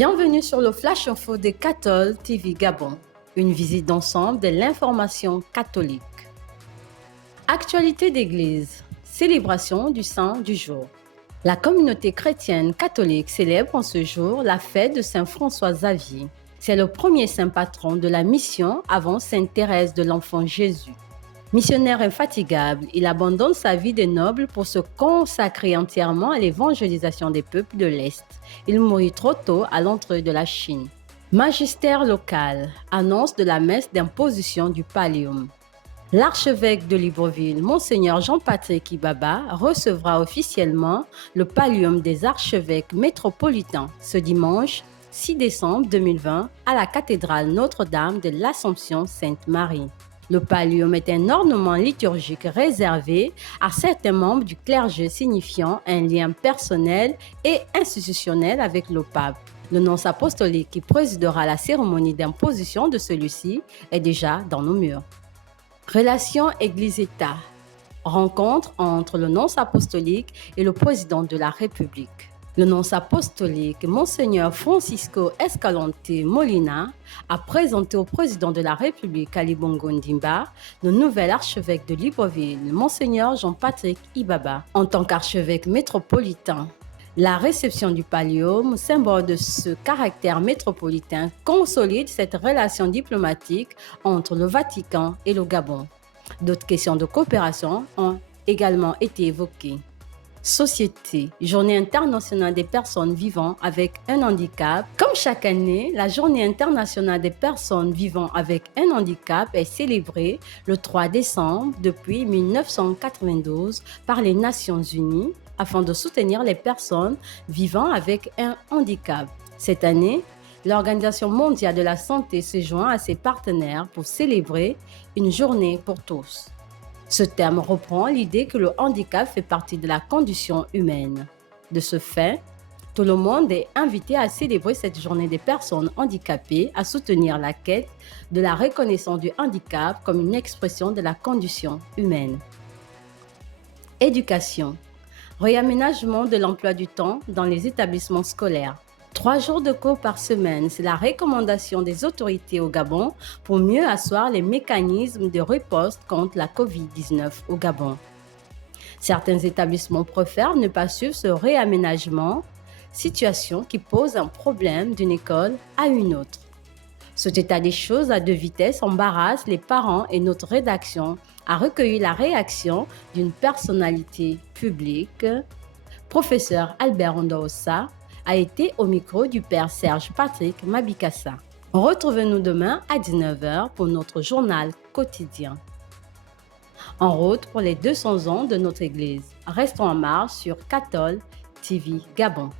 Bienvenue sur le Flash Info de Cathol TV Gabon, une visite d'ensemble de l'information catholique. Actualité d'église, célébration du Saint du jour. La communauté chrétienne catholique célèbre en ce jour la fête de Saint François Xavier. C'est le premier saint patron de la mission avant Sainte Thérèse de l'Enfant Jésus. Missionnaire infatigable, il abandonne sa vie de noble pour se consacrer entièrement à l'évangélisation des peuples de l'Est. Il mourut trop tôt à l'entrée de la Chine. Magistère local, annonce de la messe d'imposition du pallium. L'archevêque de Libreville, Monseigneur Jean-Patrick Ibaba, recevra officiellement le pallium des archevêques métropolitains ce dimanche 6 décembre 2020 à la cathédrale Notre-Dame de l'Assomption Sainte-Marie. Le pallium est un ornement liturgique réservé à certains membres du clergé signifiant un lien personnel et institutionnel avec le pape. Le nonce apostolique qui présidera la cérémonie d'imposition de celui-ci est déjà dans nos murs. Relations Église-État. Rencontre entre le nonce apostolique et le président de la République. Le nonce apostolique, Monseigneur Francisco Escalante Molina, a présenté au président de la République, Ali Bongo Ndimba, le nouvel archevêque de Libreville, Monseigneur Jean-Patrick Ibaba, en tant qu'archevêque métropolitain. La réception du pallium, symbole de ce caractère métropolitain, consolide cette relation diplomatique entre le Vatican et le Gabon. D'autres questions de coopération ont également été évoquées. Société, Journée internationale des personnes vivant avec un handicap. Comme chaque année, la Journée internationale des personnes vivant avec un handicap est célébrée le 3 décembre depuis 1992 par les Nations Unies afin de soutenir les personnes vivant avec un handicap. Cette année, l'Organisation mondiale de la santé se joint à ses partenaires pour célébrer une journée pour tous. Ce terme reprend l'idée que le handicap fait partie de la condition humaine. De ce fait, tout le monde est invité à célébrer cette journée des personnes handicapées, à soutenir la quête de la reconnaissance du handicap comme une expression de la condition humaine. Éducation. Réaménagement de l'emploi du temps dans les établissements scolaires. 3 jours de cours par semaine, c'est la recommandation des autorités au Gabon pour mieux asseoir les mécanismes de riposte contre la COVID-19 au Gabon. Certains établissements préfèrent ne pas suivre ce réaménagement, situation qui pose un problème d'une école à une autre. Cet état des choses à 2 vitesses embarrasse les parents et notre rédaction a recueilli la réaction d'une personnalité publique. Professeur Albert Ondaossa a été au micro du père Serge Patrick Mabikassa. Retrouvez-nous demain à 19h pour notre journal quotidien. En route pour les 200 ans de notre Église. Restons en marche sur Cathol TV Gabon.